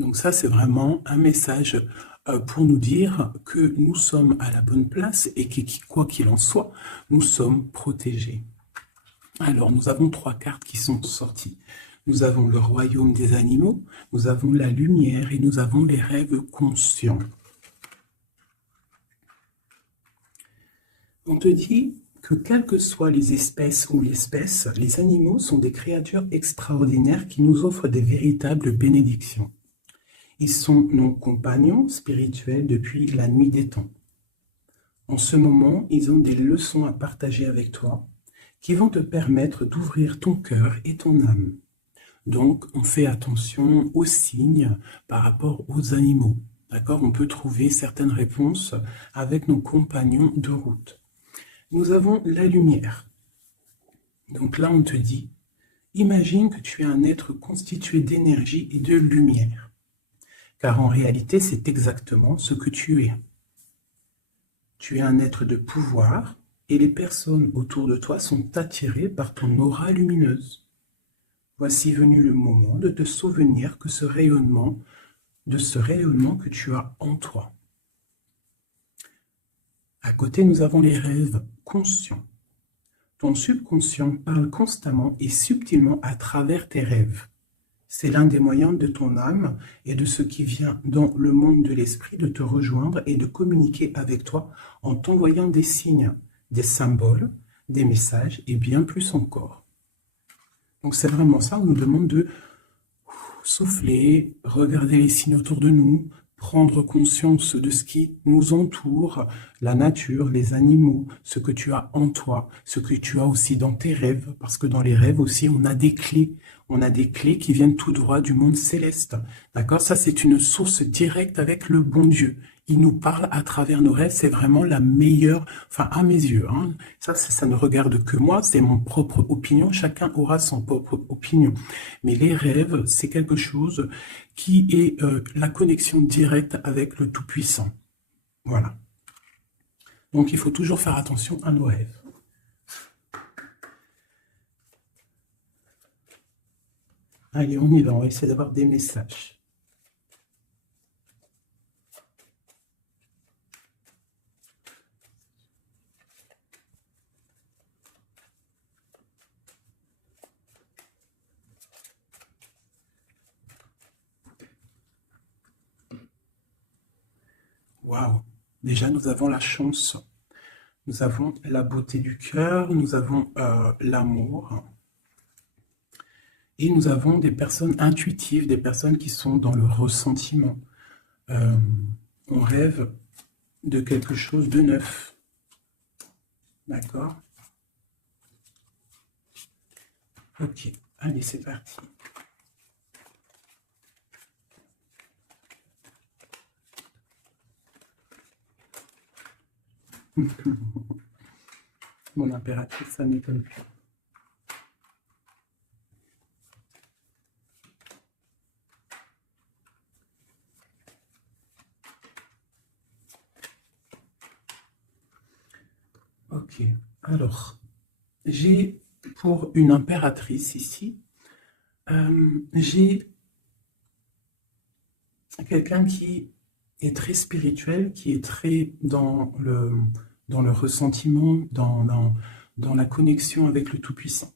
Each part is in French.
Donc ça, c'est vraiment un message pour nous dire que nous sommes à la bonne place et que quoi qu'il en soit, nous sommes protégés. Alors, nous avons 3 cartes qui sont sorties. Nous avons le royaume des animaux, nous avons la lumière et nous avons les rêves conscients. On te dit que quelles que soient les espèces ou l'espèce, les animaux sont des créatures extraordinaires qui nous offrent des véritables bénédictions. Ils sont nos compagnons spirituels depuis la nuit des temps. En ce moment, ils ont des leçons à partager avec toi qui vont te permettre d'ouvrir ton cœur et ton âme. Donc, on fait attention aux signes par rapport aux animaux. D'accord? On peut trouver certaines réponses avec nos compagnons de route. Nous avons la lumière. Donc là, on te dit, imagine que tu es un être constitué d'énergie et de lumière. Car en réalité, c'est exactement ce que tu es. Tu es un être de pouvoir et les personnes autour de toi sont attirées par ton aura lumineuse. Voici venu le moment de te souvenir que ce rayonnement que tu as en toi. À côté, nous avons les rêves conscients. Ton subconscient parle constamment et subtilement à travers tes rêves. C'est l'un des moyens de ton âme et de ce qui vient dans le monde de l'esprit de te rejoindre et de communiquer avec toi en t'envoyant des signes, des symboles, des messages et bien plus encore. Donc c'est vraiment ça, on nous demande de souffler, regarder les signes autour de nous, prendre conscience de ce qui nous entoure, la nature, les animaux, ce que tu as en toi, ce que tu as aussi dans tes rêves, parce que dans les rêves aussi, on a des clés. On a des clés qui viennent tout droit du monde céleste. D'accord? Ça, c'est une source directe avec le bon Dieu. Il nous parle à travers nos rêves. C'est vraiment la meilleure, enfin, à mes yeux. Hein. Ça ne regarde que moi. C'est mon propre opinion. Chacun aura son propre opinion. Mais les rêves, c'est quelque chose qui est la connexion directe avec le Tout-Puissant. Voilà. Donc, il faut toujours faire attention à nos rêves. Allez, on y va, on va essayer d'avoir des messages. Waouh! Déjà, nous avons la chance. Nous avons la beauté du cœur, nous avons l'amour. Et nous avons des personnes intuitives, des personnes qui sont dans le ressentiment. On rêve de quelque chose de neuf. D'accord? Ok, allez, c'est parti. Mon impératrice, ça m'étonne plus. Ok, alors, j'ai pour une impératrice ici, j'ai quelqu'un qui est très spirituel, qui est très dans le ressentiment, dans la connexion avec le Tout-Puissant.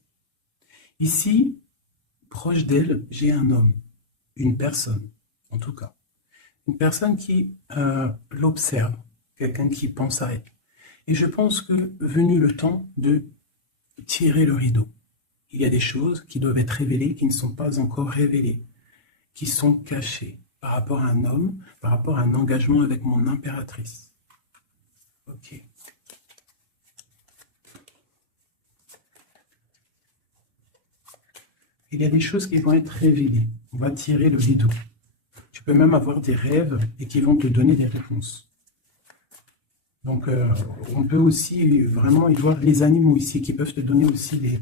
Ici, proche d'elle, j'ai un homme, une personne, en tout cas. Une personne qui l'observe, quelqu'un qui pense à elle. Et je pense que venu le temps de tirer le rideau, il y a des choses qui doivent être révélées, qui ne sont pas encore révélées, qui sont cachées par rapport à un homme, par rapport à un engagement avec mon impératrice. Ok. Il y a des choses qui vont être révélées. On va tirer le rideau. Tu peux même avoir des rêves et qui vont te donner des réponses. Donc, on peut aussi vraiment y voir les animaux ici qui peuvent te donner aussi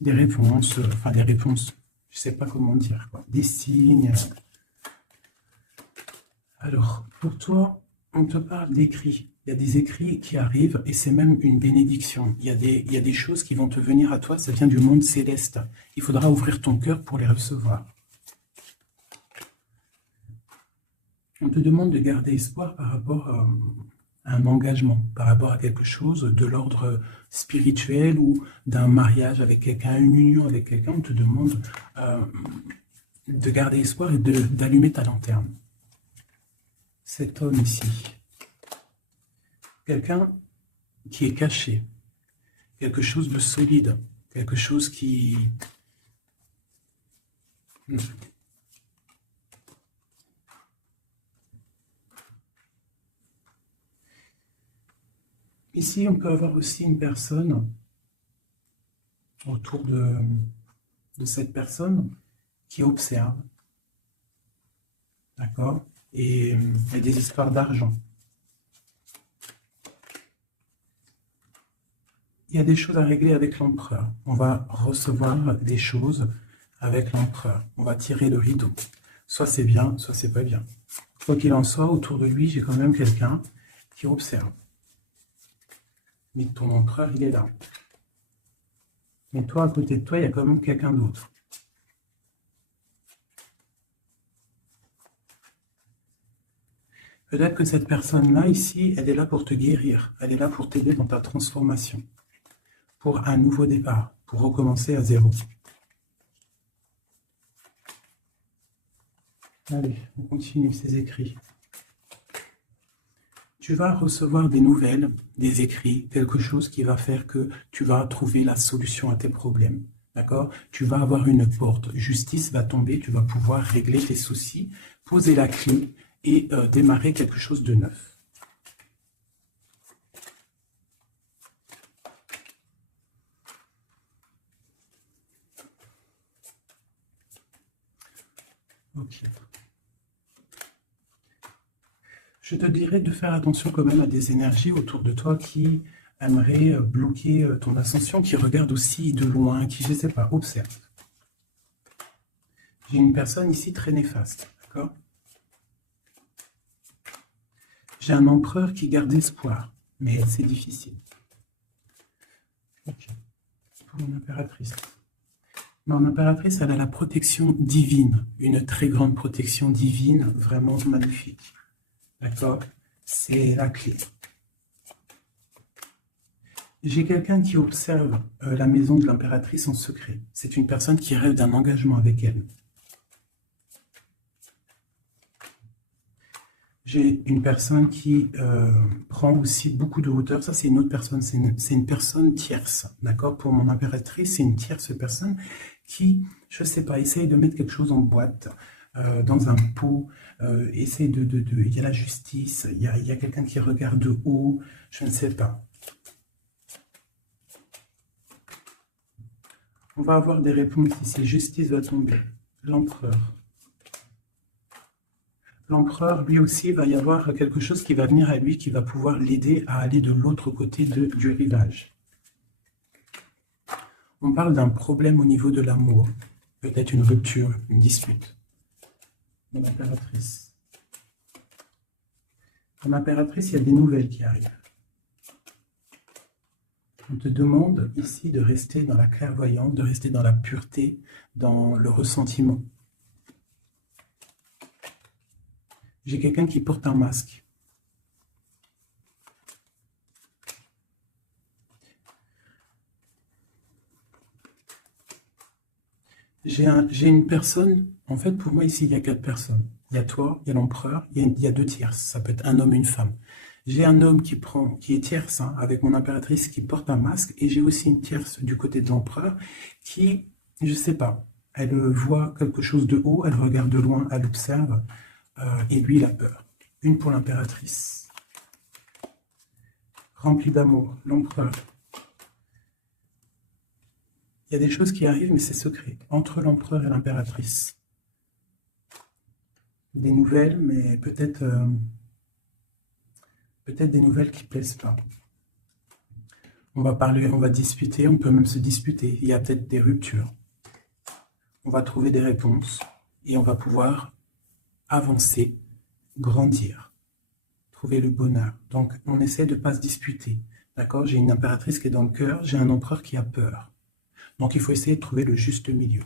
des réponses, enfin des réponses, je ne sais pas comment dire, quoi, des signes. Alors, pour toi, on te parle d'écrits. Il y a des écrits qui arrivent et c'est même une bénédiction. Il y a des choses qui vont te venir à toi, ça vient du monde céleste. Il faudra ouvrir ton cœur pour les recevoir. On te demande de garder espoir par rapport à un engagement, par rapport à quelque chose de l'ordre spirituel ou d'un mariage avec quelqu'un, une union avec quelqu'un. On te demande de garder espoir et d'allumer ta lanterne. Cet homme ici, quelqu'un qui est caché, quelque chose de solide, quelque chose qui... Ici, on peut avoir aussi une personne autour de cette personne qui observe, d'accord? Et il y a des histoires d'argent. Il y a des choses à régler avec l'empereur. On va recevoir des choses avec l'empereur. On va tirer le rideau. Soit c'est bien, soit c'est pas bien. Quoi qu'il en soit, autour de lui, j'ai quand même quelqu'un qui observe. Mais ton empereur, il est là. Mais toi, à côté de toi, il y a quand même quelqu'un d'autre. Peut-être que cette personne-là, ici, elle est là pour te guérir. Elle est là pour t'aider dans ta transformation. Pour un nouveau départ. Pour recommencer à zéro. Allez, on continue ces écrits. Tu vas recevoir des nouvelles, des écrits, quelque chose qui va faire que tu vas trouver la solution à tes problèmes. D'accord? Tu vas avoir une porte. Justice va tomber, tu vas pouvoir régler tes soucis, poser la clé et démarrer quelque chose de neuf. Ok. Je te dirais de faire attention quand même à des énergies autour de toi qui aimeraient bloquer ton ascension, qui regardent aussi de loin, qui, je ne sais pas, observent. J'ai une personne ici très néfaste, d'accord? J'ai un empereur qui garde espoir, mais c'est difficile. Ok. Pour mon impératrice. Mon impératrice, elle a la protection divine, une très grande protection divine, vraiment magnifique. D'accord? C'est la clé. J'ai quelqu'un qui observe la maison de l'impératrice en secret. C'est une personne qui rêve d'un engagement avec elle. J'ai une personne qui prend aussi beaucoup de hauteur. Ça, c'est une autre personne. C'est une personne tierce. D'accord? Pour mon impératrice, c'est une tierce personne qui, je ne sais pas, essaye de mettre quelque chose en boîte, dans un pot, essaye il y a la justice, il y a quelqu'un qui regarde de haut, je ne sais pas. On va avoir des réponses ici. Justice va tomber. L'empereur. L'empereur, lui aussi, va y avoir quelque chose qui va venir à lui, qui va pouvoir l'aider à aller de l'autre côté du rivage. On parle d'un problème au niveau de l'amour. Peut-être une rupture, une dispute. Mon impératrice. Mon impératrice, il y a des nouvelles qui arrivent. On te demande ici de rester dans la clairvoyance, de rester dans la pureté, dans le ressentiment. J'ai quelqu'un qui porte un masque. J'ai une personne, en fait pour moi ici il y a 4 personnes. Il y a toi, il y a l'empereur, il y a 2 tierces, ça peut être un homme et une femme. J'ai un homme qui est tierce, hein, avec mon impératrice qui porte un masque, et j'ai aussi une tierce du côté de l'empereur qui, je ne sais pas, elle voit quelque chose de haut, elle regarde de loin, elle observe, et lui il a peur. Une pour l'impératrice. Rempli d'amour, l'empereur. Il y a des choses qui arrivent, mais c'est secret, entre l'empereur et l'impératrice. Des nouvelles, mais peut-être des nouvelles qui ne plaisent pas. On va parler, on va discuter, on peut même se disputer. Il y a peut-être des ruptures. On va trouver des réponses et on va pouvoir avancer, grandir, trouver le bonheur. Donc, on essaie de ne pas se disputer. D'accord? J'ai une impératrice qui est dans le cœur, j'ai un empereur qui a peur. Donc, il faut essayer de trouver le juste milieu.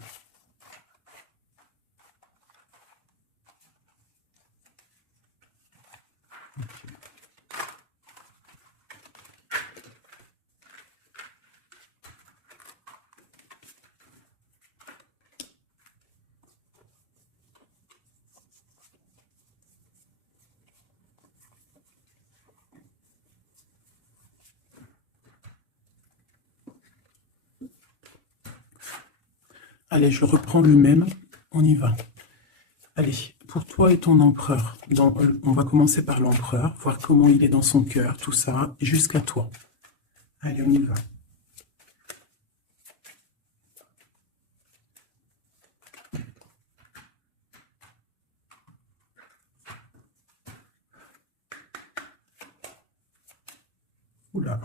Allez, je reprends le même. On y va. Allez, pour toi et ton empereur, on va commencer par l'empereur, voir comment il est dans son cœur, tout ça, jusqu'à toi. Allez, on y va. Oula.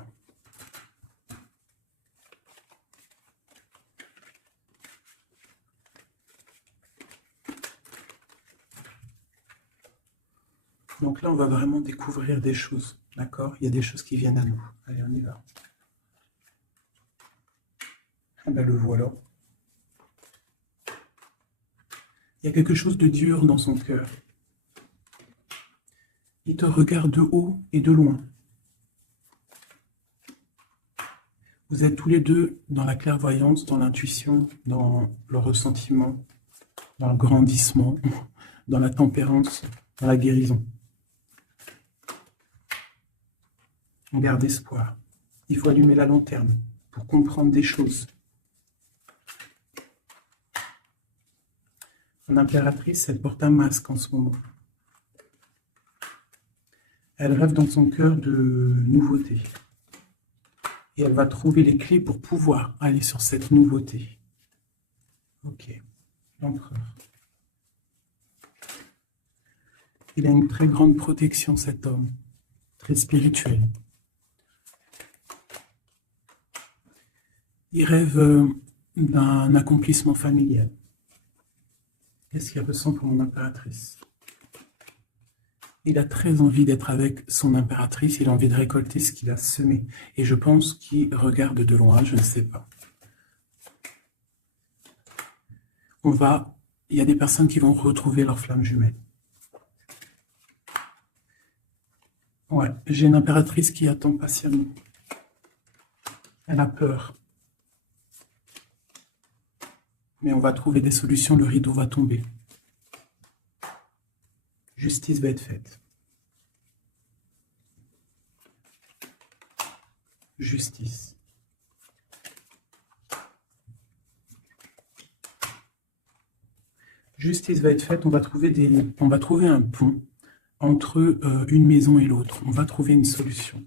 Donc là, on va vraiment découvrir des choses, d'accord? Il y a des choses qui viennent à nous. Allez, on y va. Ah ben, le voilà. Il y a quelque chose de dur dans son cœur. Il te regarde de haut et de loin. Vous êtes tous les deux dans la clairvoyance, dans l'intuition, dans le ressentiment, dans le grandissement, dans la tempérance, dans la guérison. On garde espoir. Il faut allumer la lanterne pour comprendre des choses. Mon impératrice, elle porte un masque en ce moment. Elle rêve dans son cœur de nouveauté. Et elle va trouver les clés pour pouvoir aller sur cette nouveauté. Ok, l'empereur. Il a une très grande protection, cet homme, très spirituel. Il rêve d'un accomplissement familial. Qu'est-ce qu'il ressent pour mon impératrice? Il a très envie d'être avec son impératrice, il a envie de récolter ce qu'il a semé. Et je pense qu'il regarde de loin, je ne sais pas. Il y a des personnes qui vont retrouver leur flamme jumelle. Ouais, j'ai une impératrice qui attend patiemment. Elle a peur. Mais on va trouver des solutions, le rideau va tomber. Justice va être faite. Justice. Justice va être faite, on va trouver un pont entre une maison et l'autre. On va trouver une solution.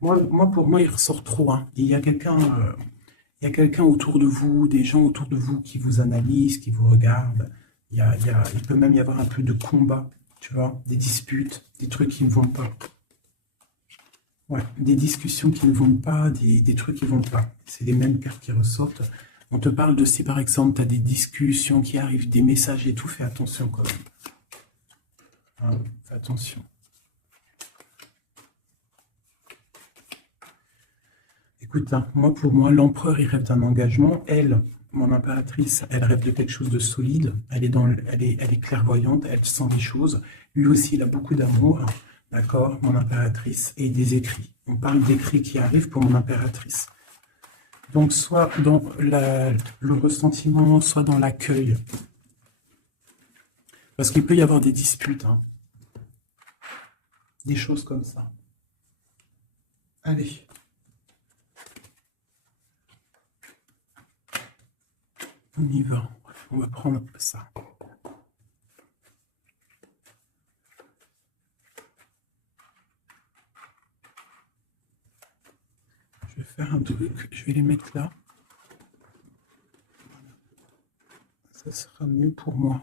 Pour moi, il ressort trop. Hein. Il y a quelqu'un autour de vous, des gens autour de vous qui vous analysent, qui vous regardent. Il peut même y avoir un peu de combat, tu vois, des disputes, des trucs qui ne vont pas. Ouais, des discussions qui ne vont pas, des trucs qui ne vont pas. C'est les mêmes cartes qui ressortent. On te parle de si par exemple tu as des discussions qui arrivent, des messages et tout, fais attention quand même. Hein, fais attention. Écoute, hein, pour moi, l'empereur, il rêve d'un engagement. Elle, mon impératrice, elle rêve de quelque chose de solide. Elle est clairvoyante, elle sent les choses. Lui aussi, il a beaucoup d'amour. D'accord, mon impératrice, et des écrits. On parle d'écrits qui arrivent pour mon impératrice. Donc, soit dans le ressentiment, soit dans l'accueil. Parce qu'il peut y avoir des disputes. Hein. Des choses comme ça. Allez. On y va. On va prendre ça. Je vais faire un truc. Je vais les mettre là. Ça sera mieux pour moi.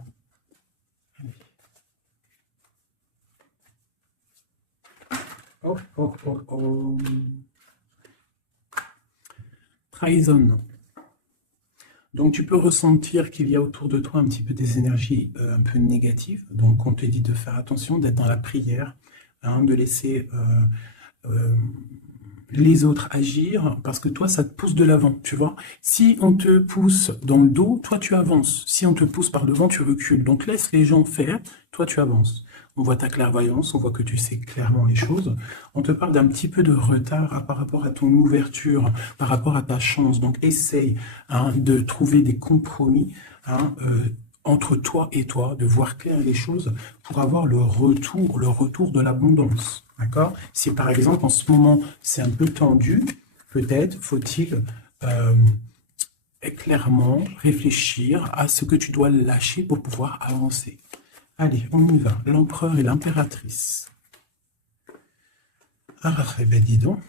Allez. Oh, oh, oh, oh. Trahison. Donc tu peux ressentir qu'il y a autour de toi un petit peu des énergies un peu négatives. Donc on te dit de faire attention, d'être dans la prière, hein, de laisser les autres agir, parce que toi, ça te pousse de l'avant, tu vois. Si on te pousse dans le dos, toi, tu avances. Si on te pousse par devant, tu recules. Donc laisse les gens faire, toi, tu avances. On voit ta clairvoyance, on voit que tu sais clairement les choses. On te parle d'un petit peu de retard par rapport à ton ouverture, par rapport à ta chance. Donc essaye de trouver des compromis entre toi et toi, de voir clair les choses pour avoir le retour de l'abondance. D'accord? Si par exemple en ce moment c'est un peu tendu, peut-être faut-il clairement réfléchir à ce que tu dois lâcher pour pouvoir avancer. Allez, on y va. L'empereur et l'impératrice. Ah, eh ben dis donc.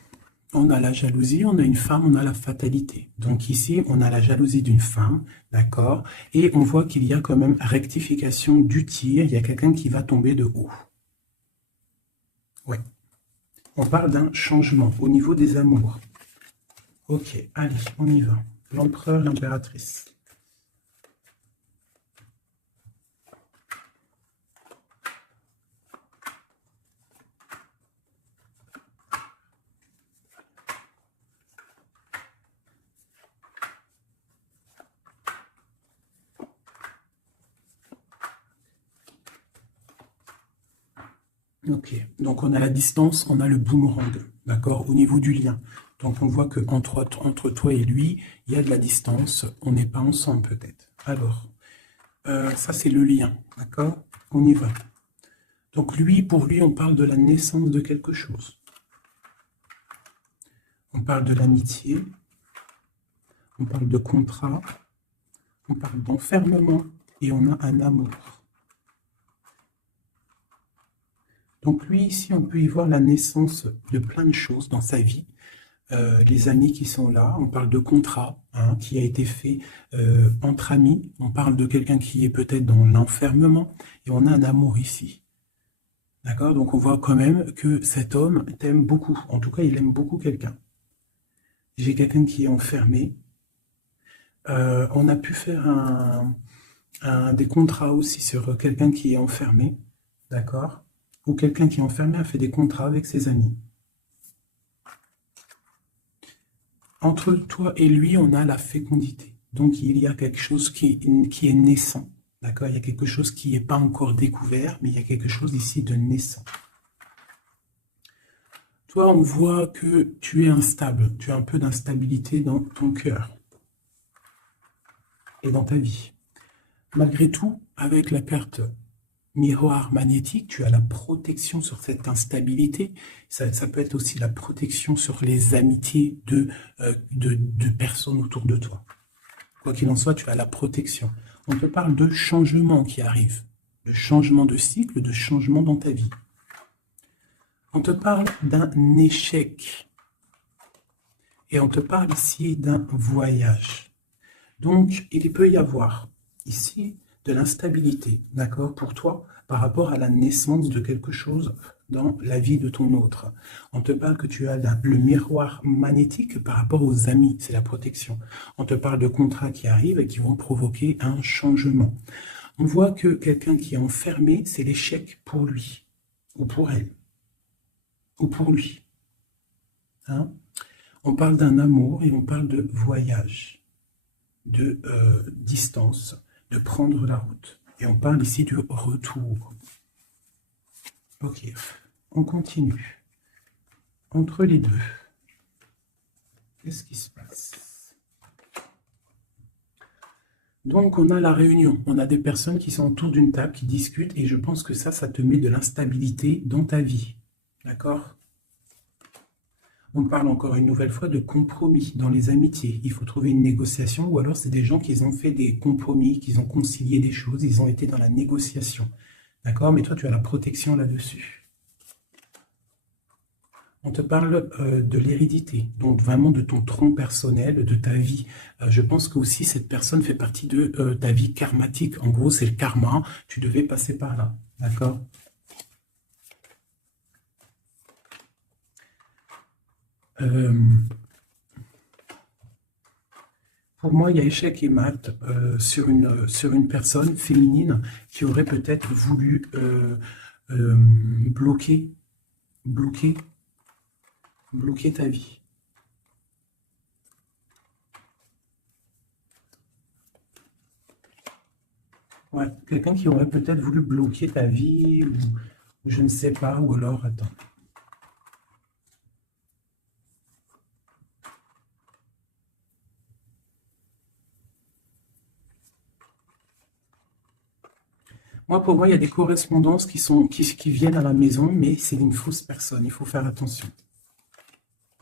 On a la jalousie, on a une femme, on a la fatalité. Donc ici, on a la jalousie d'une femme, d'accord? Et on voit qu'il y a quand même rectification du tir. Il y a quelqu'un qui va tomber de haut. Ouais. On parle d'un changement au niveau des amours. Ok, allez, on y va. L'empereur, l'impératrice. Ok, donc on a la distance, on a le boomerang, d'accord, au niveau du lien. Donc on voit que entre toi et lui, il y a de la distance, on n'est pas ensemble peut-être. Alors, ça c'est le lien, d'accord? On y va. Donc lui, pour lui, on parle de la naissance de quelque chose. On parle de l'amitié, on parle de contrat, on parle d'enfermement et on a un amour. Donc lui, ici, on peut y voir la naissance de plein de choses dans sa vie. Les amis qui sont là, on parle de contrat hein, qui a été fait entre amis, on parle de quelqu'un qui est peut-être dans l'enfermement, et on a un amour ici. D'accord? Donc on voit quand même que cet homme t'aime beaucoup, en tout cas il aime beaucoup quelqu'un. J'ai quelqu'un qui est enfermé. On a pu faire des contrats aussi sur quelqu'un qui est enfermé, d'accord? Ou quelqu'un qui est enfermé a fait des contrats avec ses amis. Entre toi et lui, on a la fécondité. Donc, il y a quelque chose qui est naissant. D'accord? Il y a quelque chose qui n'est pas encore découvert, mais il y a quelque chose ici de naissant. Toi, on voit que tu es instable. Tu as un peu d'instabilité dans ton cœur et dans ta vie. Malgré tout, avec la carte miroir magnétique, tu as la protection sur cette instabilité. Ça peut être aussi la protection sur les amitiés de personnes autour de toi. Quoi qu'il en soit, tu as la protection. On te parle de changement qui arrive, de changement de cycle, de changement dans ta vie. On te parle d'un échec. Et on te parle ici d'un voyage. Donc, il peut y avoir ici de l'instabilité, d'accord, pour toi, par rapport à la naissance de quelque chose dans la vie de ton autre. On te parle que tu as le miroir magnétique par rapport aux amis, c'est la protection. On te parle de contrats qui arrivent et qui vont provoquer un changement. On voit que quelqu'un qui est enfermé, c'est l'échec pour lui, ou pour elle, ou pour lui. Hein? On parle d'un amour et on parle de voyage, de distance, de prendre la route. Et on parle ici du retour. Ok, on continue. Entre les deux, qu'est-ce qui se passe? Donc, on a la réunion. On a des personnes qui sont autour d'une table, qui discutent, et je pense que ça te met de l'instabilité dans ta vie. D'accord? On parle encore une nouvelle fois de compromis dans les amitiés. Il faut trouver une négociation, ou alors c'est des gens qui ont fait des compromis, qui ont concilié des choses, ils ont été dans la négociation. D'accord? Mais toi, tu as la protection là-dessus. On te parle de l'hérédité, donc vraiment de ton tronc personnel, de ta vie. Je pense que aussi cette personne fait partie de ta vie karmatique. En gros, c'est le karma, tu devais passer par là. D'accord? Pour moi, il y a échec et mat sur une personne féminine qui aurait peut-être voulu bloquer ta vie. Ouais, quelqu'un qui aurait peut-être voulu bloquer ta vie, ou je ne sais pas, ou alors, attends. Moi, pour moi, il y a des correspondances qui viennent à la maison, mais c'est une fausse personne. Il faut faire attention.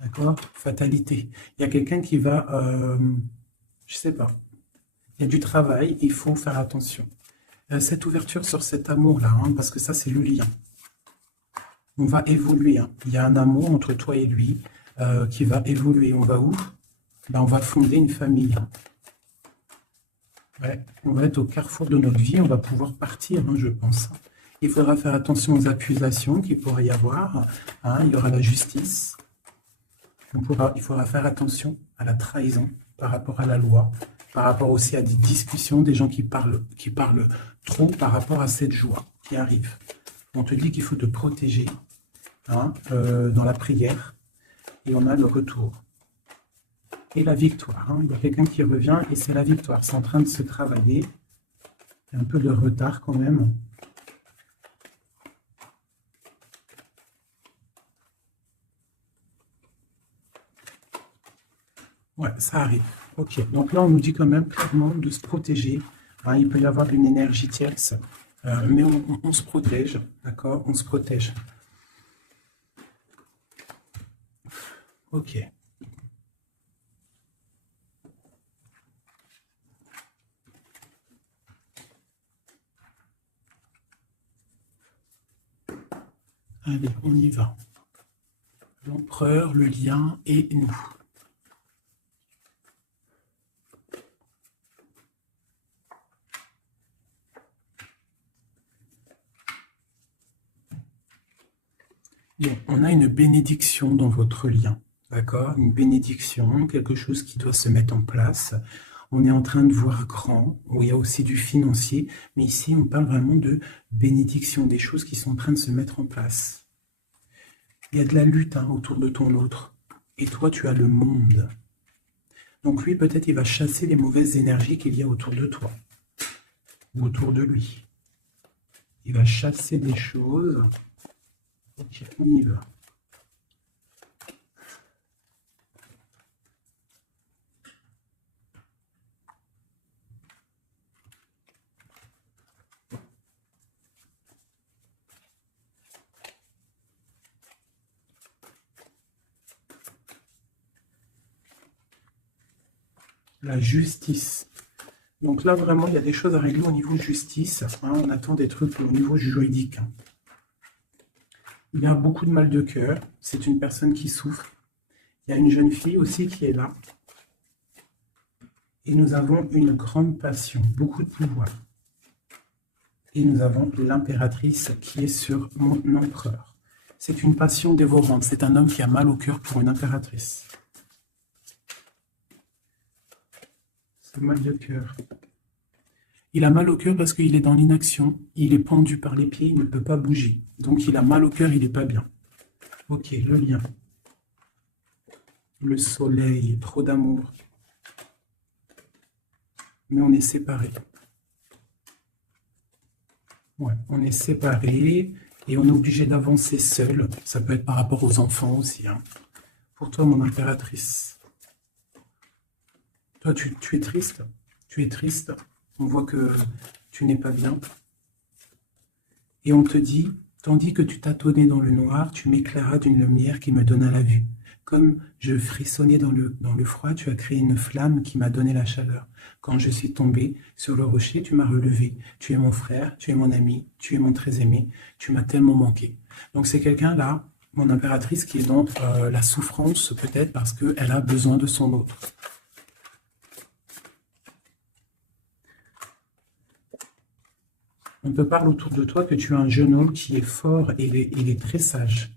D'accord? Fatalité. Il y a quelqu'un qui va Je sais pas. Il y a du travail, il faut faire attention. Cette ouverture sur cet amour-là, hein, parce que ça, c'est le lien. On va évoluer. Hein. Il y a un amour entre toi et lui qui va évoluer. On va où? Ben, on va fonder une famille. Hein. Ouais, on va être au carrefour de notre vie, on va pouvoir partir, hein, je pense. Il faudra faire attention aux accusations qu'il pourrait y avoir. Hein, il y aura la justice. Il faudra faire attention à la trahison par rapport à la loi, par rapport aussi à des discussions, des gens qui parlent trop par rapport à cette joie qui arrive. On te dit qu'il faut te protéger hein, dans la prière et on a le retour. Et la victoire. Hein. Il y a quelqu'un qui revient et c'est la victoire. C'est en train de se travailler. Il y a un peu de retard quand même. Ouais, ça arrive. Ok. Donc là, on nous dit quand même clairement de se protéger. Hein, il peut y avoir une énergie tierce. Mais on se protège. D'accord? On se protège. Ok. Allez, on y va. L'empereur, le lien et nous. Bon, on a une bénédiction dans votre lien, d'accord? Une bénédiction, quelque chose qui doit se mettre en place. On est en train de voir grand, où il y a aussi du financier, mais ici on parle vraiment de bénédiction, des choses qui sont en train de se mettre en place. Il y a de la lutte hein, autour de ton autre, et toi tu as le monde. Donc lui peut-être il va chasser les mauvaises énergies qu'il y a autour de toi, ou autour de lui. Il va chasser des choses. Ok, on y va. La justice. Donc là, vraiment, il y a des choses à régler au niveau justice. Hein, on attend des trucs au niveau juridique. Hein. Il y a beaucoup de mal de cœur. C'est une personne qui souffre. Il y a une jeune fille aussi qui est là. Et nous avons une grande passion, beaucoup de pouvoir. Et nous avons l'impératrice qui est sur mon empereur. C'est une passion dévorante. C'est un homme qui a mal au cœur pour une impératrice. C'est mal de cœur. Il a mal au cœur parce qu'il est dans l'inaction. Il est pendu par les pieds, il ne peut pas bouger. Donc il a mal au cœur, il n'est pas bien. Ok, le lien. Le soleil, trop d'amour. Mais on est séparés. Ouais, on est séparés et on est obligé d'avancer seul. Ça peut être par rapport aux enfants aussi. Hein. Pour toi, mon impératrice. Toi, tu es triste. Tu es triste. On voit que tu n'es pas bien. Et on te dit, tandis que tu tâtonnais dans le noir, tu m'éclairas d'une lumière qui me donna la vue. Comme je frissonnais dans le froid, tu as créé une flamme qui m'a donné la chaleur. Quand je suis tombé sur le rocher, tu m'as relevé. Tu es mon frère, tu es mon ami, tu es mon très aimé, tu m'as tellement manqué. Donc c'est quelqu'un là, mon impératrice, qui est dans la souffrance peut-être parce qu'elle a besoin de son autre. On te parle autour de toi que tu es un jeune homme qui est fort et il est très sage.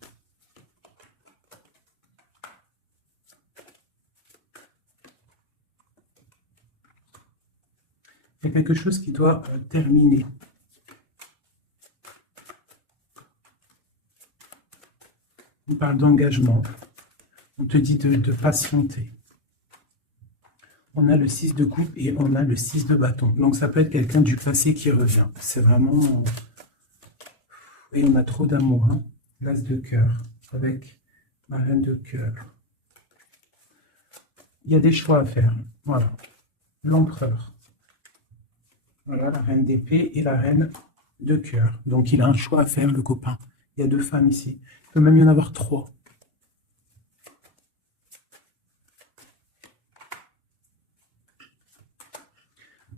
Il y a quelque chose qui doit terminer. On parle d'engagement. On te dit de patienter. On a le 6 de coupe et on a le 6 de bâton. Donc ça peut être quelqu'un du passé qui revient. C'est vraiment... Et on a trop d'amour. Hein. L'as de cœur avec ma reine de cœur. Il y a des choix à faire. Voilà. L'empereur. Voilà, la reine d'épée et la reine de cœur. Donc il a un choix à faire, le copain. Il y a deux femmes ici. Il peut même y en avoir trois.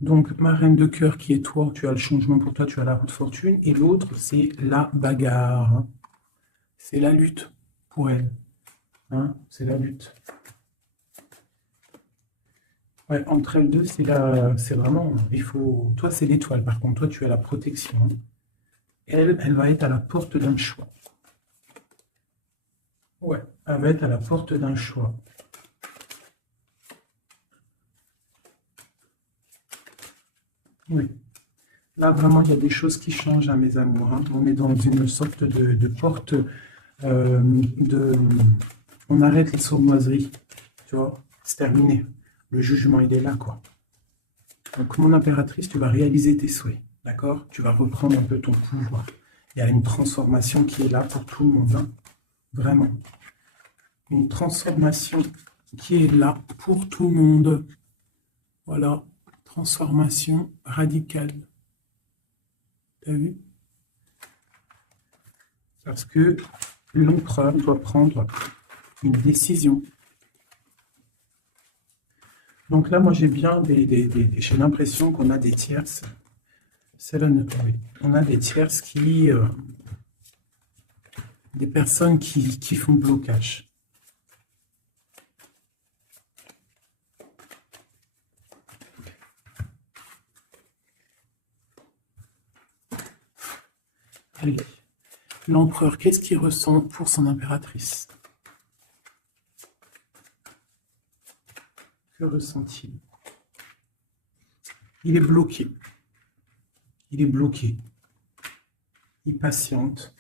Donc, ma reine de cœur qui est toi, tu as le changement pour toi, tu as la roue de fortune. Et l'autre, c'est la bagarre. C'est la lutte pour elle. Hein, c'est la lutte. Ouais, entre elles deux, c'est vraiment, il faut, toi c'est l'étoile, par contre, toi tu as la protection. Hein. Elle va être à la porte d'un choix. Ouais, elle va être à la porte d'un choix. Oui. Là, vraiment, il y a des choses qui changent, hein, mes amours. Hein. On est dans une sorte de porte de... On arrête les sournoiseries, tu vois, c'est terminé. Le jugement, il est là, quoi. Donc, mon impératrice, tu vas réaliser tes souhaits, d'accord? Tu vas reprendre un peu ton pouvoir. Il y a une transformation qui est là pour tout le monde, hein. Vraiment. Une transformation qui est là pour tout le monde. Voilà, transformation radicale. T'as vu? Parce que l'empereur doit prendre une décision. Donc là, moi, j'ai bien j'ai l'impression qu'on a des tierces. On a des tierces qui... des personnes qui font blocage. Allez. L'empereur, qu'est-ce qu'il ressent pour son impératrice? Que ressent-il? Il est bloqué. Il est bloqué. Il patiente.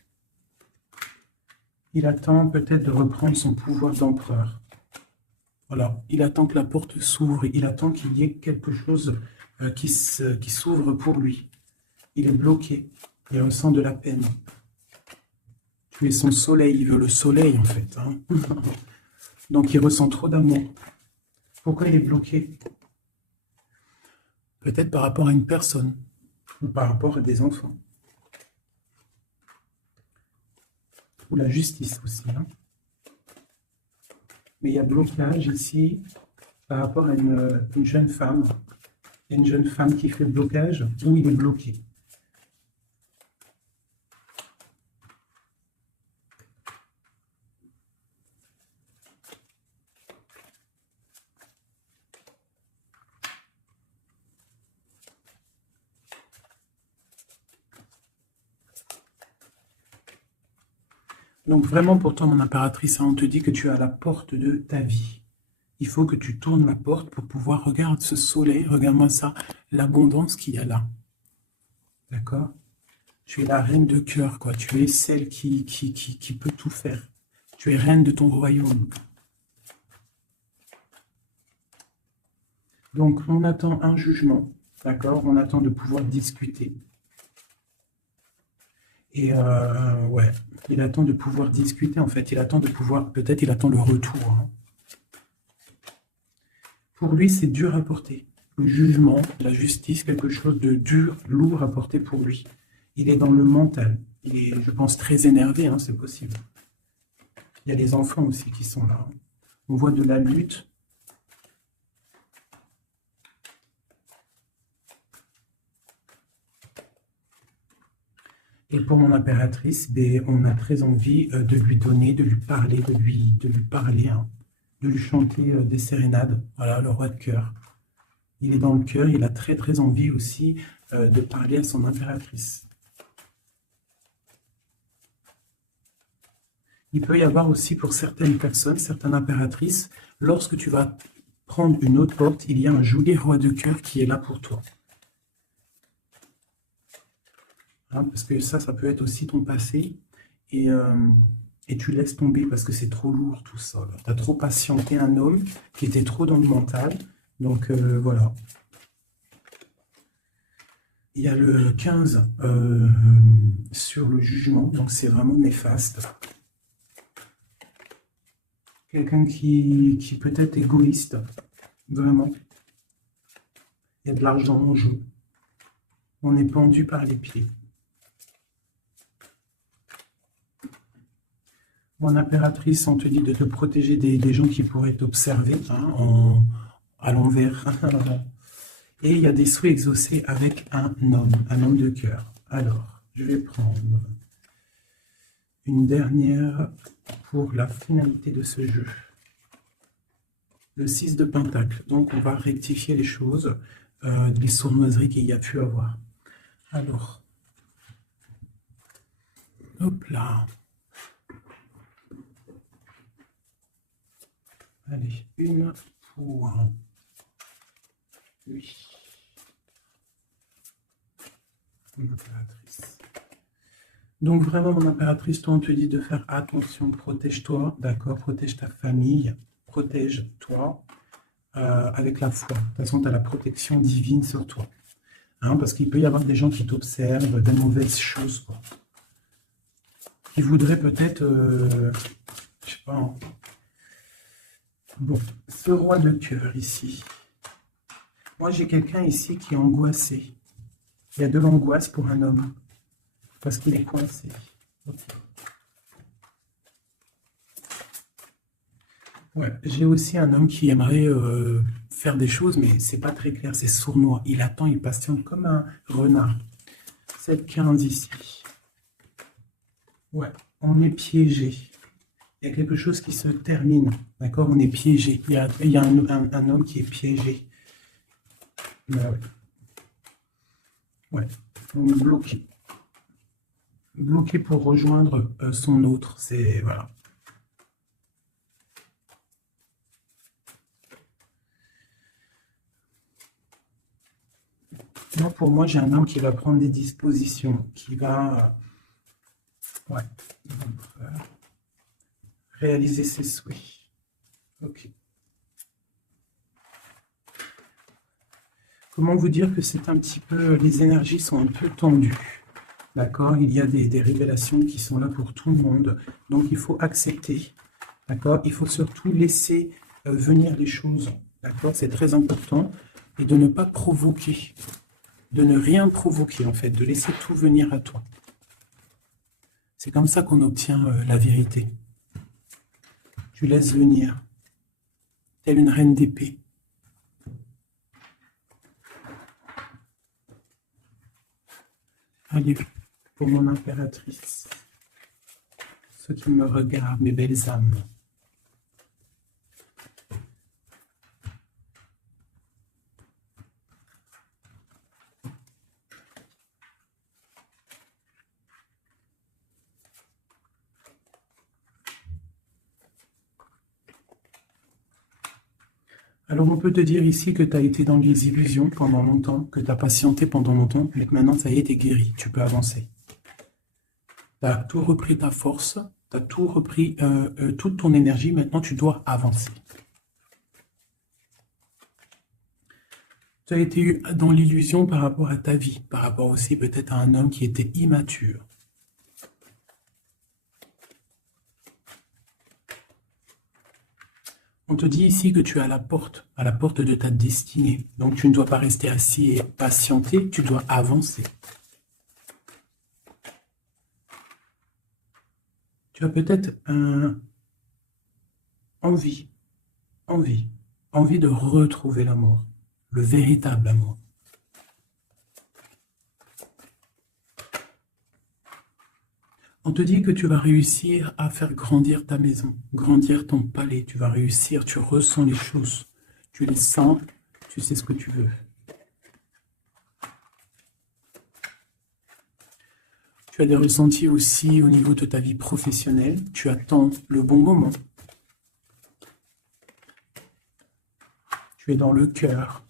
Il attend peut-être de reprendre son pouvoir d'empereur. Voilà. Il attend que la porte s'ouvre. Il attend qu'il y ait quelque chose qui s'ouvre pour lui. Il est bloqué. Il ressent de la peine. Tu es son soleil. Il veut le soleil, en fait. Hein. Donc, il ressent trop d'amour. Pourquoi il est bloqué? Peut-être par rapport à une personne. Ou par rapport à des enfants. Ou la justice aussi. Hein. Mais il y a blocage ici par rapport à une jeune femme. Il y a une jeune femme qui fait le blocage ou il est bloqué. Donc vraiment pour toi, mon impératrice, hein, on te dit que tu es à la porte de ta vie. Il faut que tu tournes la porte pour pouvoir regarder ce soleil, regarde-moi ça, l'abondance qu'il y a là. D'accord? Tu es la reine de cœur, quoi. Tu es celle qui peut tout faire. Tu es reine de ton royaume. Donc, on attend un jugement, d'accord? On attend de pouvoir discuter. Et ouais, il attend de pouvoir discuter, en fait. Il attend de pouvoir, peut-être il attend le retour. Hein. Pour lui, c'est dur à porter. Le jugement, la justice, quelque chose de dur, lourd à porter pour lui. Il est dans le mental. Il est, je pense, très énervé, hein, c'est possible. Il y a les enfants aussi qui sont là. On voit de la lutte. Et pour mon impératrice, ben, on a très envie de lui donner, de lui parler, de lui parler, hein, de lui chanter des sérénades. Voilà, le roi de cœur. Il est dans le cœur, il a très très envie aussi de parler à son impératrice. Il peut y avoir aussi pour certaines personnes, certaines impératrices, lorsque tu vas prendre une autre porte, il y a un joli roi de cœur qui est là pour toi. Hein, parce que ça peut être aussi ton passé, et tu laisses tomber parce que c'est trop lourd tout ça. Tu as trop patienté un homme qui était trop dans le mental, donc voilà. Il y a le 15 sur le jugement, donc c'est vraiment néfaste. Quelqu'un qui peut être égoïste, vraiment. Il y a de l'argent en jeu. On est pendu par les pieds. Mon impératrice, on te dit de te protéger des gens qui pourraient t'observer hein, à l'envers. Et il y a des souhaits exaucés avec un homme de cœur. Alors, je vais prendre une dernière pour la finalité de ce jeu. Le 6 de Pentacle. Donc, on va rectifier les choses, des sournoiseries qu'il y a pu avoir. Alors, hop là. Allez, une pour lui. Mon impératrice. Donc vraiment, mon impératrice, toi, on te dit de faire attention, protège-toi, d'accord? Protège ta famille, protège-toi avec la foi. De toute façon, tu as la protection divine sur toi. Hein, parce qu'il peut y avoir des gens qui t'observent, des mauvaises choses, quoi. Qui voudraient peut-être, je sais pas. Hein. Bon, ce roi de cœur ici. Moi, j'ai quelqu'un ici qui est angoissé. Il y a de l'angoisse pour un homme. Parce qu'il est coincé. Okay. Ouais, j'ai aussi un homme qui aimerait faire des choses, mais c'est pas très clair, c'est sournois. Il attend, il patiente comme un renard. Cette 15 ici. Ouais, on est piégé. Il y a quelque chose qui se termine. D'accord? On est piégé. Il y a un homme qui est piégé. Bah ouais. Ouais, on est bloqué. Bloqué pour rejoindre son autre. C'est. Voilà. Non, pour moi, j'ai un homme qui va prendre des dispositions, qui va. Ouais. Réaliser ses souhaits. Ok. Comment vous dire que c'est un petit peu, les énergies sont un peu tendues, d'accord? Il y a des révélations qui sont là pour tout le monde, donc il faut accepter, d'accord? Il faut surtout laisser venir les choses, d'accord? C'est très important, et de ne pas provoquer, de ne rien provoquer en fait, de laisser tout venir à toi. C'est comme ça qu'on obtient la vérité. Tu laisses venir, telle une reine d'épée. Allez, pour mon impératrice, ceux qui me regardent, mes belles âmes. Alors on peut te dire ici que tu as été dans les illusions pendant longtemps, que tu as patienté pendant longtemps, mais que maintenant ça y est, tu es guéri, tu peux avancer. Tu as tout repris ta force, tu as tout repris toute ton énergie, maintenant tu dois avancer. Tu as été dans l'illusion par rapport à ta vie, par rapport aussi peut-être à un homme qui était immature. On te dit ici que tu es à la porte de ta destinée. Donc tu ne dois pas rester assis et patienter, tu dois avancer. Tu as peut-être envie de retrouver l'amour, le véritable amour. On te dit que tu vas réussir à faire grandir ta maison, grandir ton palais. Tu vas réussir, tu ressens les choses. Tu les sens, tu sais ce que tu veux. Tu as des ressentis aussi au niveau de ta vie professionnelle. Tu attends le bon moment. Tu es dans le cœur.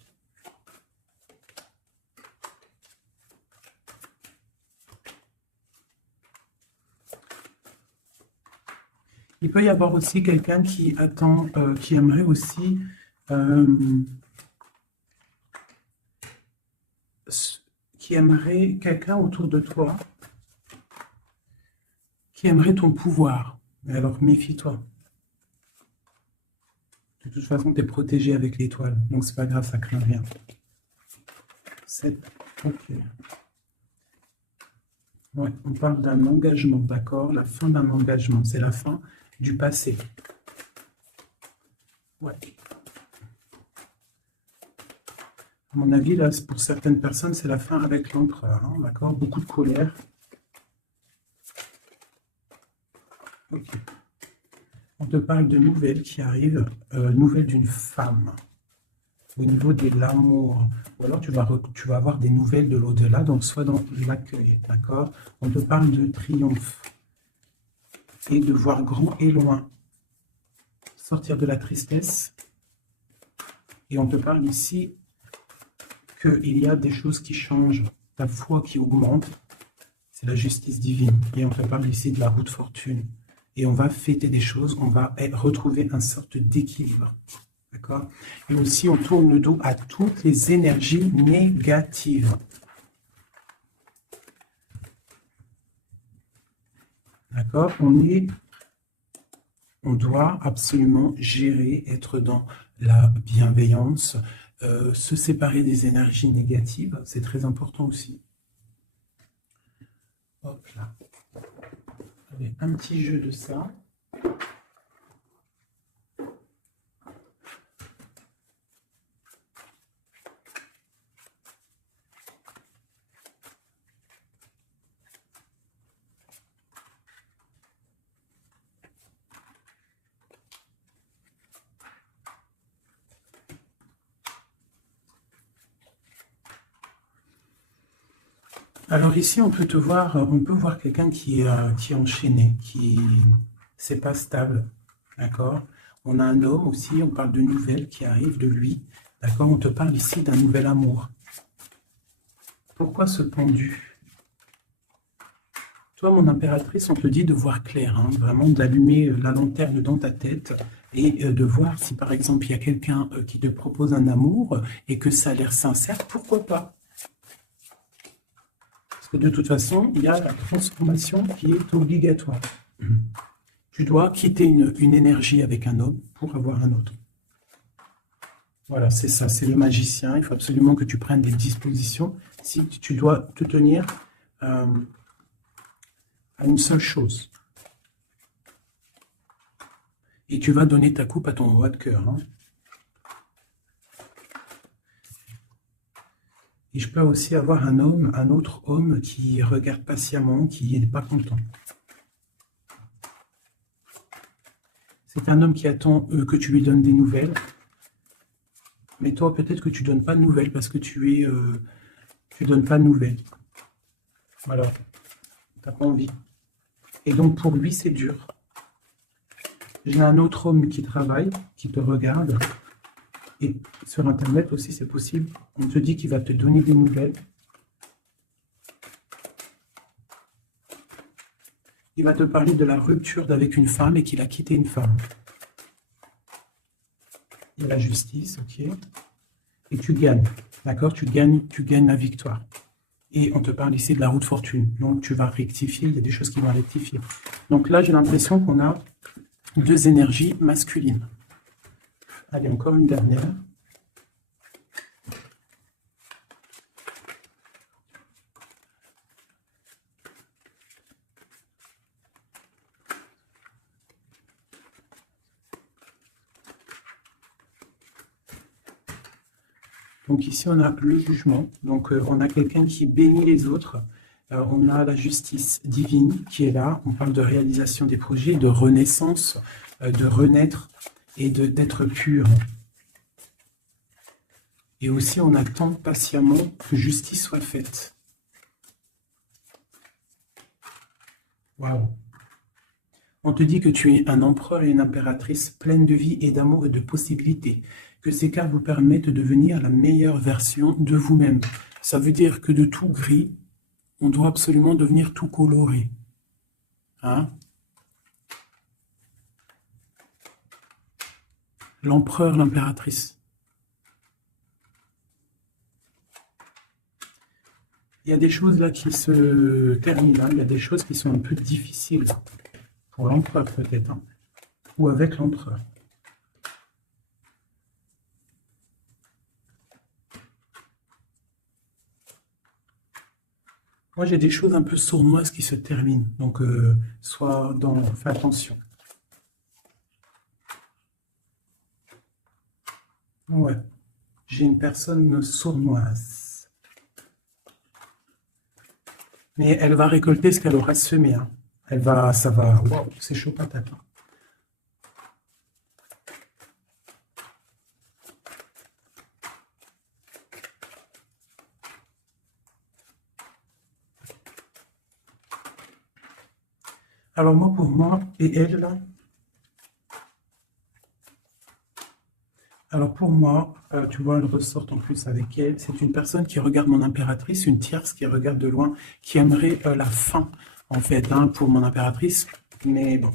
Il peut y avoir aussi quelqu'un qui attend, qui aimerait aussi quelqu'un autour de toi qui aimerait ton pouvoir. Mais alors méfie-toi. De toute façon, tu es protégé avec l'étoile, donc c'est pas grave, ça craint rien. 7. Ok. Ouais, on parle d'un engagement, d'accord? La fin d'un engagement, c'est la fin du passé. Ouais. À mon avis, là, pour certaines personnes, c'est la fin avec l'empereur, hein, d'accord? Beaucoup de colère. Ok. On te parle de nouvelles qui arrivent, nouvelles d'une femme, au niveau de l'amour. Ou alors tu vas avoir des nouvelles de l'au-delà, donc soit dans l'accueil, d'accord? On te parle de triomphe et de voir grand et loin, sortir de la tristesse. Et on te parle ici qu'il y a des choses qui changent, ta foi qui augmente, c'est la justice divine. Et on te parle ici de la roue de fortune. Et on va fêter des choses, on va retrouver une sorte d'équilibre. D'accord? Et aussi, on tourne le dos à toutes les énergies négatives. D'accord? On doit absolument gérer, être dans la bienveillance, se séparer des énergies négatives, c'est très important aussi. Hop là. Allez, un petit jeu de ça. Alors ici, on peut voir quelqu'un qui est enchaîné, c'est pas stable, d'accord? On a un homme aussi, on parle de nouvelles qui arrivent de lui, d'accord? On te parle ici d'un nouvel amour. Pourquoi ce pendu? Toi, mon impératrice, on te dit de voir clair, hein, vraiment d'allumer la lanterne dans ta tête et de voir si, par exemple, il y a quelqu'un qui te propose un amour et que ça a l'air sincère, pourquoi pas? De toute façon, il y a la transformation qui est obligatoire. Tu dois quitter une énergie avec un homme pour avoir un autre. Voilà, c'est ça, c'est le magicien. Il faut absolument que tu prennes des dispositions. Si tu dois te tenir à une seule chose. Et tu vas donner ta coupe à ton roi de cœur. Hein. Et je peux aussi avoir un autre homme qui regarde patiemment, qui n'est pas content. C'est un homme qui attend que tu lui donnes des nouvelles. Mais toi, peut-être que tu ne donnes pas de nouvelles parce que tu donnes pas de nouvelles. Voilà. Tu n'as pas envie. Et donc, pour lui, c'est dur. J'ai un autre homme qui travaille, qui te regarde. Et sur Internet aussi, c'est possible. On te dit qu'il va te donner des nouvelles. Il va te parler de la rupture avec une femme et qu'il a quitté une femme. Il y a la justice, ok. Et tu gagnes, d'accord? Tu gagnes la victoire. Et on te parle ici de la roue de fortune. Donc tu vas rectifier, il y a des choses qui vont rectifier. Donc là, j'ai l'impression qu'on a deux énergies masculines. Allez, encore une dernière. Donc ici, on a le jugement. Donc on a quelqu'un qui bénit les autres. On a la justice divine qui est là. On parle de réalisation des projets, de renaissance, de renaître et d'être pur. Et aussi, on attend patiemment que justice soit faite. Waouh! On te dit que tu es un empereur et une impératrice pleine de vie et d'amour et de possibilités. Que ces cartes vous permettent de devenir la meilleure version de vous-même. Ça veut dire que de tout gris, on doit absolument devenir tout coloré. Hein? L'empereur, l'impératrice. Il y a des choses là qui se terminent. Hein. Il y a des choses qui sont un peu difficiles. Pour l'empereur peut-être. Hein. Ou avec l'empereur. Moi, j'ai des choses un peu sournoises qui se terminent. Donc, fais attention. Ouais. J'ai une personne sournoise. Mais elle va récolter ce qu'elle aura semé. Hein. Ça va, waouh, c'est chaud patate. Hein. Alors moi, pour moi, et elle, là, alors pour moi, tu vois, elle ressort en plus avec elle. C'est une personne qui regarde mon impératrice, une tierce qui regarde de loin, qui aimerait la fin, en fait, hein, pour mon impératrice. Mais bon,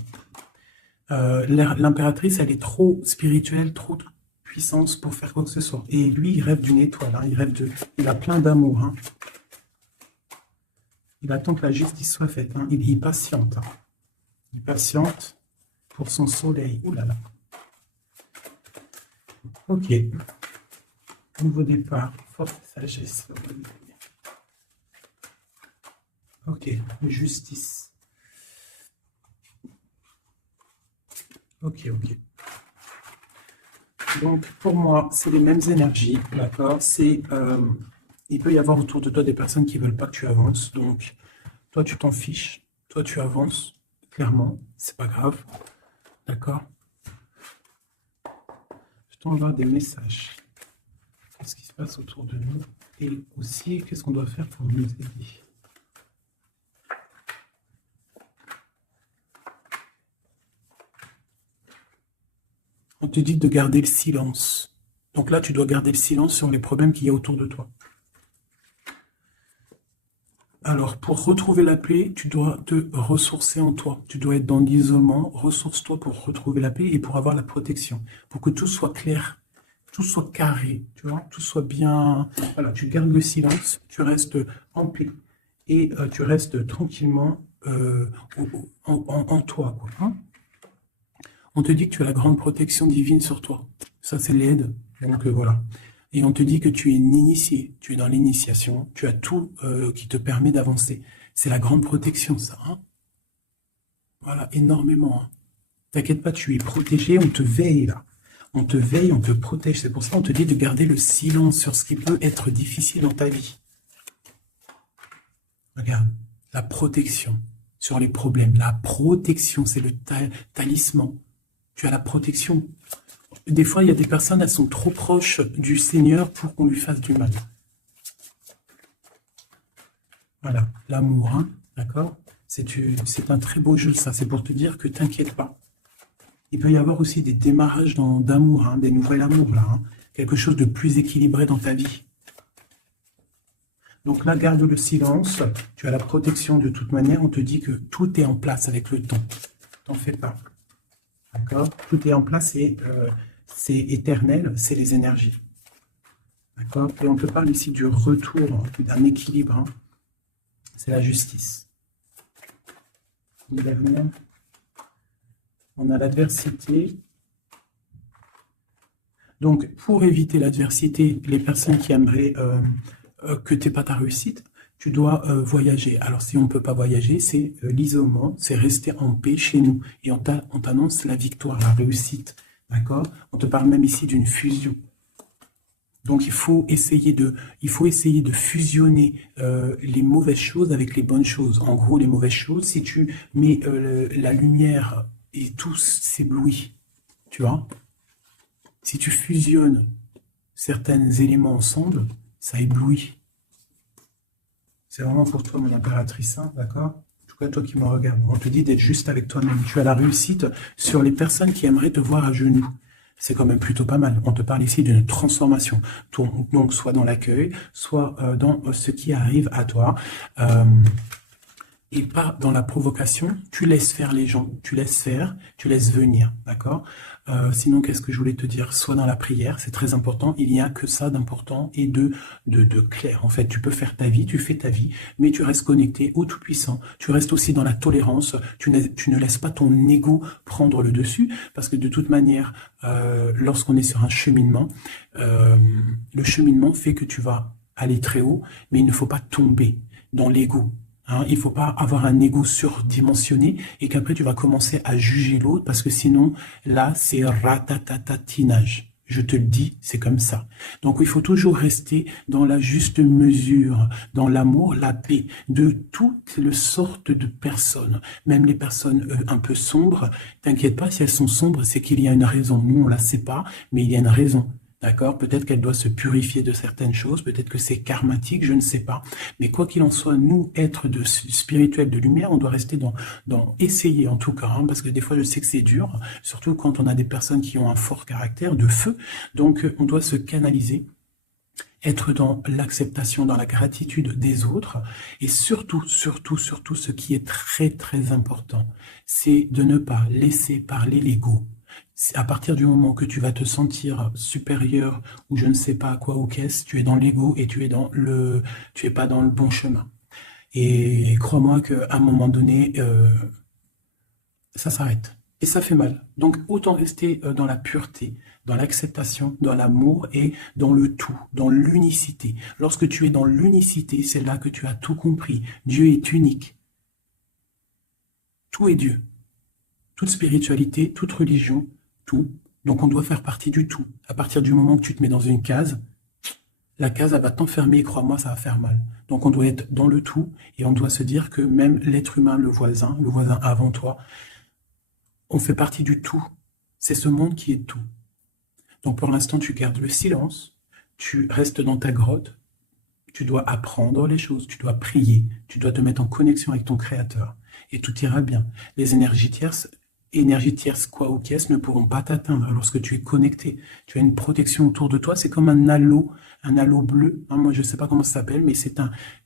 l'impératrice, elle est trop spirituelle, trop de puissance pour faire quoi que ce soit. Et lui, il rêve d'une étoile, hein, il a plein d'amour. Hein. Il attend que la justice soit faite. Hein. Il patiente. Hein. Il patiente pour son soleil. Ouh là là. Ok. Nouveau départ. Force et sagesse. Ok. Justice. Ok, ok. Donc, pour moi, c'est les mêmes énergies, d'accord? Il peut y avoir autour de toi des personnes qui ne veulent pas que tu avances. Donc, toi, tu t'en fiches. Toi, tu avances. Clairement, c'est pas grave. D'accord? Je t'envoie des messages. Qu'est-ce qui se passe autour de nous? Et aussi, qu'est-ce qu'on doit faire pour nous aider? On te dit de garder le silence. Donc là, tu dois garder le silence sur les problèmes qu'il y a autour de toi. Alors, pour retrouver la paix, tu dois te ressourcer en toi. Tu dois être dans l'isolement. Ressource-toi pour retrouver la paix et pour avoir la protection. Pour que tout soit clair, tout soit carré, tu vois, tout soit bien... Voilà, tu gardes le silence, tu restes en paix et tu restes tranquillement en toi, quoi, hein. On te dit que tu as la grande protection divine sur toi. Ça, c'est l'aide. Donc, voilà. Et on te dit que tu es une initiée. Tu es dans l'initiation. Tu as tout qui te permet d'avancer. C'est la grande protection, ça. Hein, voilà, énormément. Hein. T'inquiète pas, tu es protégé. On te veille, là. On te veille, on te protège. C'est pour ça qu'on te dit de garder le silence sur ce qui peut être difficile dans ta vie. Regarde, la protection sur les problèmes. La protection, c'est le talisman. Tu as la protection. Des fois, il y a des personnes, elles sont trop proches du Seigneur pour qu'on lui fasse du mal. Voilà, l'amour, hein, d'accord? C'est un très beau jeu, ça. C'est pour te dire que t'inquiète pas. Il peut y avoir aussi des démarrages d'amour, hein, des nouveaux amours, là. Hein, quelque chose de plus équilibré dans ta vie. Donc là, garde le silence. Tu as la protection de toute manière. On te dit que tout est en place avec le temps. T'en fais pas. D'accord? Tout est en place et c'est éternel, c'est les énergies. D'accord? Et on te parle ici du retour, d'un équilibre. Hein. C'est la justice. On a l'adversité. Donc, pour éviter l'adversité, les personnes qui aimeraient que tu n'aies pas ta réussite, tu dois voyager. Alors, si on ne peut pas voyager, c'est l'isolement, c'est rester en paix chez nous. Et on t'annonce la victoire, la réussite. D'accord? On te parle même ici d'une fusion. Donc, il faut essayer de fusionner les mauvaises choses avec les bonnes choses. En gros, les mauvaises choses, si tu mets la lumière et tout s'éblouit, tu vois? Si tu fusionnes certains éléments ensemble, ça éblouit. C'est vraiment pour toi, mon impératrice, hein, d'accord? En tout cas, toi qui me regardes, on te dit d'être juste avec toi-même. Tu as la réussite sur les personnes qui aimeraient te voir à genoux. C'est quand même plutôt pas mal. On te parle ici d'une transformation. Donc, soit dans l'accueil, soit dans ce qui arrive à toi. Et pas dans la provocation. Tu laisses faire les gens. Tu laisses faire, tu laisses venir, d'accord? Sinon, qu'est-ce que je voulais te dire? Soit dans la prière, c'est très important. Il n'y a que ça d'important et de clair. En fait, tu peux faire ta vie, tu fais ta vie, mais tu restes connecté au Tout-Puissant. Tu restes aussi dans la tolérance. Tu ne laisses pas ton ego prendre le dessus, parce que de toute manière, lorsqu'on est sur un cheminement, le cheminement fait que tu vas aller très haut, mais il ne faut pas tomber dans l'ego. Hein, il ne faut pas avoir un ego surdimensionné et qu'après tu vas commencer à juger l'autre parce que sinon, là, c'est ratatatatinage. Je te le dis, c'est comme ça. Donc, il faut toujours rester dans la juste mesure, dans l'amour, la paix, de toutes les sortes de personnes. Même les personnes un peu sombres, t'inquiète pas, si elles sont sombres, c'est qu'il y a une raison. Nous, on la sait pas, mais il y a une raison. D'accord? Peut-être qu'elle doit se purifier de certaines choses, peut-être que c'est karmatique, je ne sais pas. Mais quoi qu'il en soit, nous, êtres de spirituels de lumière, on doit rester dans essayer en tout cas, hein, parce que des fois, je sais que c'est dur, surtout quand on a des personnes qui ont un fort caractère de feu. Donc, on doit se canaliser, être dans l'acceptation, dans la gratitude des autres, et surtout, surtout, surtout, ce qui est très, très important, c'est de ne pas laisser parler l'ego. À partir du moment que tu vas te sentir supérieur ou je ne sais pas à quoi ou qu'est-ce, tu es dans l'ego et tu es pas dans le bon chemin. Et crois-moi qu'à un moment donné, ça s'arrête. Et ça fait mal. Donc autant rester dans la pureté, dans l'acceptation, dans l'amour et dans le tout, dans l'unicité. Lorsque tu es dans l'unicité, c'est là que tu as tout compris. Dieu est unique. Tout est Dieu. Toute spiritualité, toute religion, tout. Donc on doit faire partie du tout. À partir du moment que tu te mets dans une case, la case, elle va t'enfermer et crois-moi, ça va faire mal. Donc on doit être dans le tout et on doit se dire que même l'être humain, le voisin avant toi, on fait partie du tout. C'est ce monde qui est tout. Donc pour l'instant, tu gardes le silence, tu restes dans ta grotte, tu dois apprendre les choses, tu dois prier, tu dois te mettre en connexion avec ton Créateur et tout ira bien. Les énergies tierces, quoi ou qu'est-ce, ne pourront pas t'atteindre lorsque tu es connecté. Tu as une protection autour de toi, c'est comme un halo bleu. Hein, moi, je ne sais pas comment ça s'appelle, mais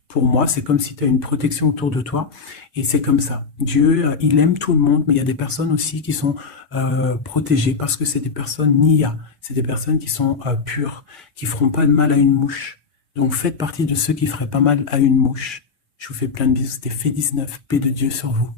pour moi, c'est comme si tu as une protection autour de toi. Et c'est comme ça. Dieu, il aime tout le monde, mais il y a des personnes aussi qui sont protégées parce que c'est des personnes Nia. C'est des personnes qui sont pures, qui feront pas de mal à une mouche. Donc faites partie de ceux qui feraient pas mal à une mouche. Je vous fais plein de bisous. C'était Fait 19. Paix de Dieu sur vous.